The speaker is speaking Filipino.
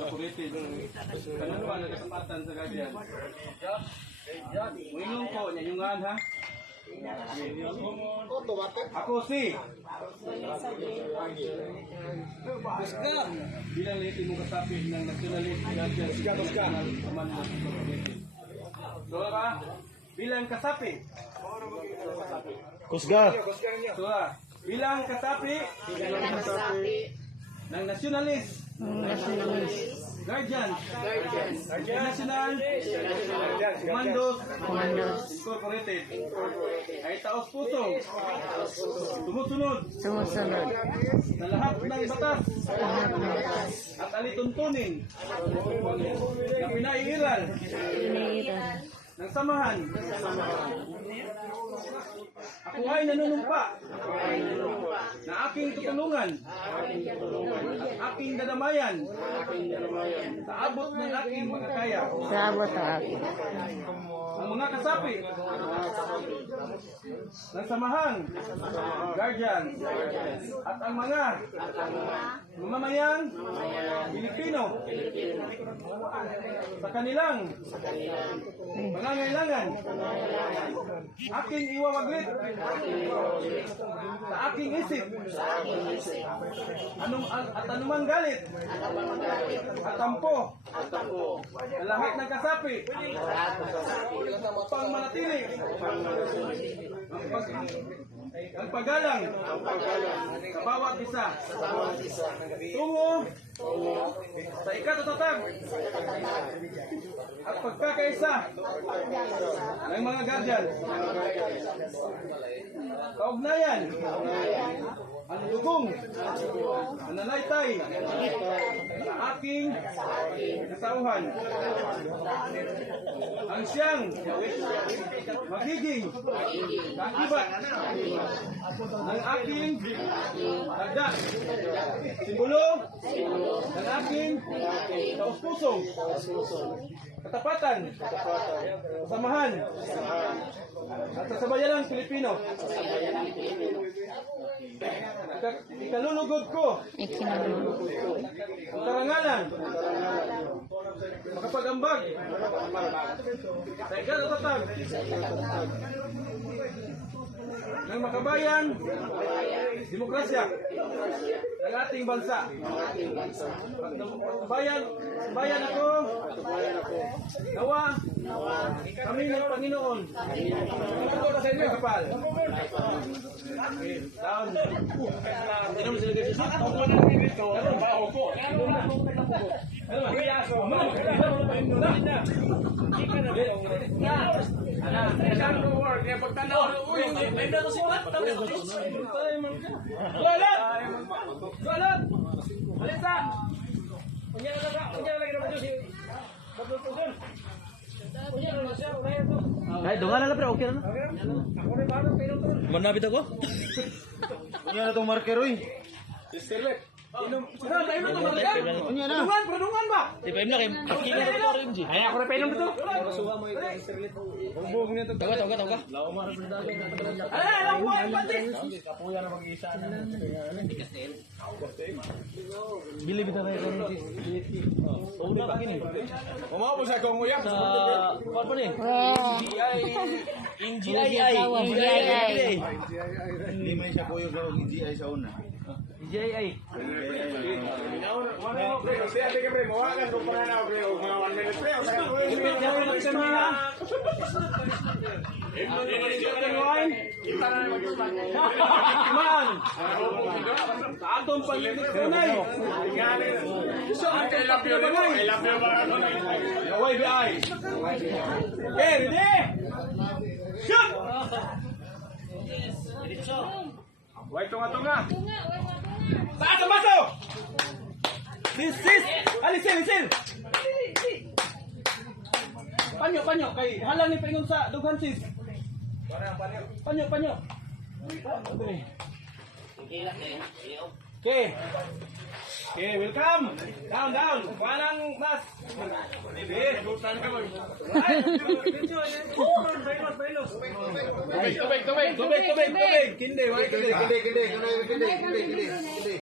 Incorporated. Pangalawa, nagkasapatan sa guardian. Ngayon ko, nyanyungan ha? Ako si bilang liti mo kasapi ng Nationalist Guardian Commando Incorporated. Doon ka? Bilang kasapi. Kusga. Doon. Bilang kasapi ng Nationalist Guardian National Commandos Incorporated ay taos pusong sumusunod sa lahat ng batas at alituntunin na pinaiiral ng samahan. Ako ay nanunumpa na aking tutulungan, aking dadamayan sa abot ng aking mga kaya. Ang mga kasapi ng samahang guardian at ang mga mamamayang Pilipino sa kanilang pangangailangan, aking iwawaglit sa aking isip at anumang galit at tampo sa lahat ng kasapi upang manatili ang paggalang sa bawat isa tungo sa ikatatatag at pagkakaisa ng mga guardian. Kaugnayan, ang lugong, ang nalaytay sa aking kasauhan, ang siyang magiging kakibat ng aking tagda, simbolo ng aking taus-pusong katapatan, kasamahan at sa sabayanang Pilipino. Ikalulugod ko ang karangalan, makapag-ambag sa ikatatatag ng makabayan demokrasya ng ating bansa. Bayan ako, nawa kami ng Panginoon. Ito sa inyo kapal. Down. Hindi naman sila kasi ako na ng bibit ko. Ano ba ako? Ano ba? Jualan! Balita! Punya lagi nama Josi. Ay, dungan na pre, okay na. Manapit ako. Ano na tong marker oy? Select. Inom Dungan ba? Di pa na kay pakita ko to rin. Ay ako na painom dito. Bumbong nito. Taga. Ay, lang mo pati. Kapuya na mag-isa na. Bili bitaw kay kon. Una pa kini. Umaw po sa kong uyak. Apa ni? NGI. Hindi man siya kuyo sa NGI sa una. NGI. Atong pagiging tunay. I love you. Away the eyes. Okay, ready? Shoot! Wait, tunga. Taas ang baso! Sis! Alisin! Panyo, kay halang ni paingon sa dughan sis. Panyo. Okay, welcome. Down. Walang mas. Tubig. Kinde.